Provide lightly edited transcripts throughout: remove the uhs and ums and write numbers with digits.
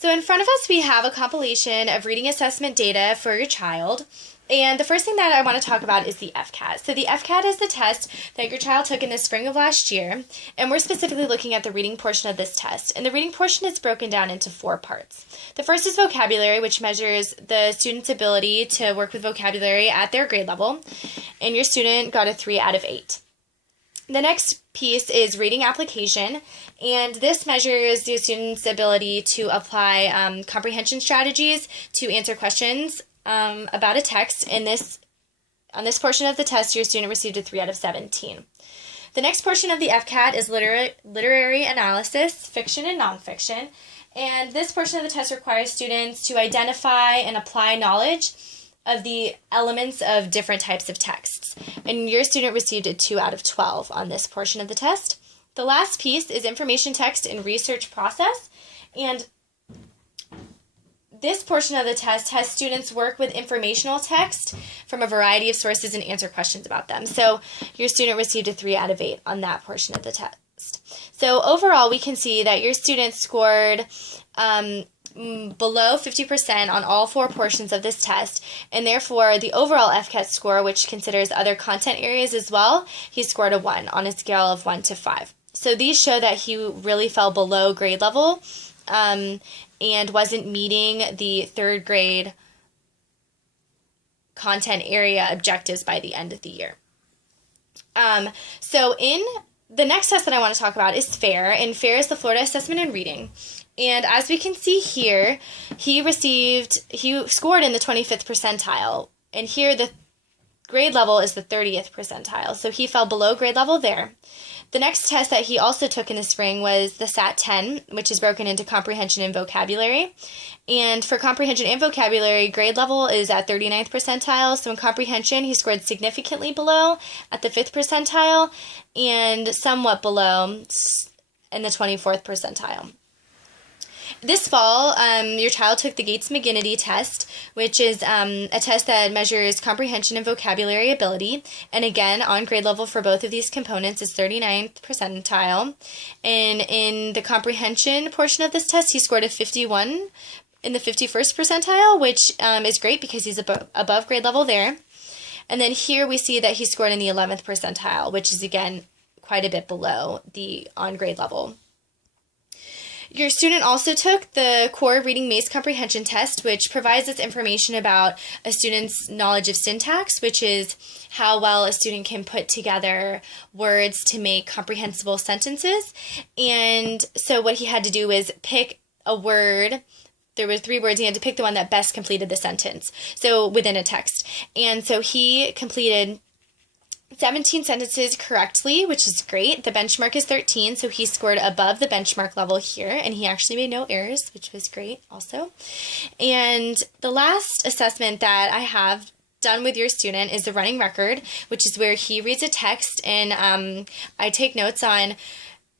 So in front of us, we have a compilation of reading assessment data for your child. And the first thing that I want to talk about is the FCAT. So the FCAT is the test that your child took in the spring of last year, and we're specifically looking at the reading portion of this test. And the reading portion is broken down into 4 parts. The first is vocabulary, which measures the student's ability to work with vocabulary at their grade level, and your student got a 3 out of 8. The next piece is reading application, and this measures the student's ability to apply comprehension strategies to answer questions about a text. On this portion of the test, your student received a 3 out of 17. The next portion of the FCAT is literary analysis, fiction and nonfiction, and this portion of the test requires students to identify and apply knowledge of the elements of different types of texts. And your student received a 2 out of 12 on this portion of the test. The last piece is information text and research process. And this portion of the test has students work with informational text from a variety of sources and answer questions about them. So your student received a 3 out of 8 on that portion of the test. So overall, we can see that your student scored below 50% on all 4 portions of this test, and therefore the overall FCAT score, which considers other content areas as well, he scored a 1 on a scale of 1 to 5. So these show that he really fell below grade level and wasn't meeting the 3rd grade content area objectives by the end of the year. So in the next test that I want to talk about is FAIR, and FAIR is the Florida Assessment in Reading. And as we can see here, he scored in the 25th percentile, and here the grade level is the 30th percentile, so he fell below grade level there. The next test that he also took in the spring was the SAT-10, which is broken into comprehension and vocabulary. And for comprehension and vocabulary, grade level is at 39th percentile, so in comprehension he scored significantly below at the 5th percentile and somewhat below in the 24th percentile. This fall, your child took the Gates-McGinnity test, which is a test that measures comprehension and vocabulary ability. And again, on grade level for both of these components is 39th percentile. And in the comprehension portion of this test, he scored a 51 in the 51st percentile, which is great because he's above grade level there. And then here we see that he scored in the 11th percentile, which is again quite a bit below the on grade level. Your student also took the Core Reading Maze Comprehension Test, which provides us information about a student's knowledge of syntax, which is how well a student can put together words to make comprehensible sentences. And so what he had to do was pick a word. There were 3 words. He had to pick the one that best completed the sentence, so within a text. And so he completed 17 sentences correctly, which is great. The benchmark is 13, so he scored above the benchmark level here, and he actually made no errors, which was great also. And the last assessment that I have done with your student is the running record, which is where he reads a text, and I take notes on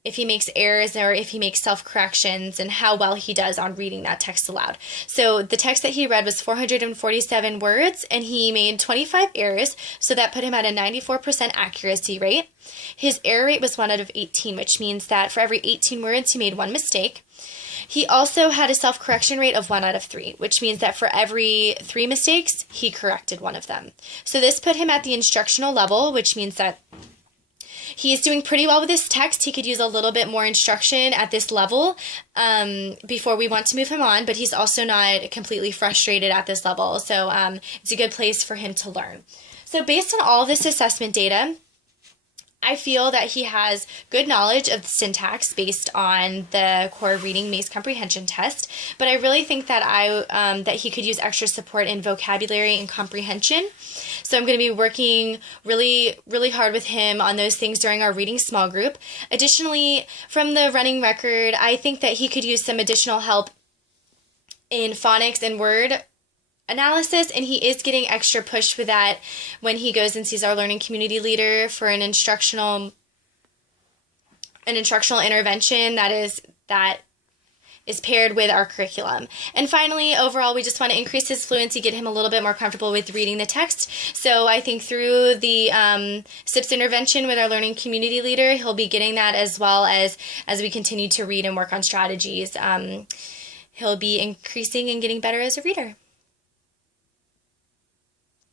if he makes errors or if he makes self-corrections and how well he does on reading that text aloud. So the text that he read was 447 words, and he made 25 errors, so that put him at a 94% accuracy rate. His error rate was 1 out of 18, which means that for every 18 words, he made 1 mistake. He also had a self-correction rate of 1 out of 3, which means that for every 3 mistakes, he corrected 1 of them. So this put him at the instructional level, which means that he is doing pretty well with this text. He could use a little bit more instruction at this level before we want to move him on, but he's also not completely frustrated at this level. So it's a good place for him to learn. So based on all of this assessment data, I feel that he has good knowledge of syntax based on the Core Reading Maze Comprehension Test, but I really think that that he could use extra support in vocabulary and comprehension. So I'm going to be working really, really hard with him on those things during our reading small group. Additionally, from the running record, I think that he could use some additional help in phonics and word analysis, and he is getting extra push for that when he goes and sees our learning community leader for an instructional intervention that is paired with our curriculum. And finally, overall, we just want to increase his fluency, get him a little bit more comfortable with reading the text. So I think through the SIPS intervention with our learning community leader, he'll be getting that, as well as we continue to read and work on strategies. he'll be increasing and getting better as a reader.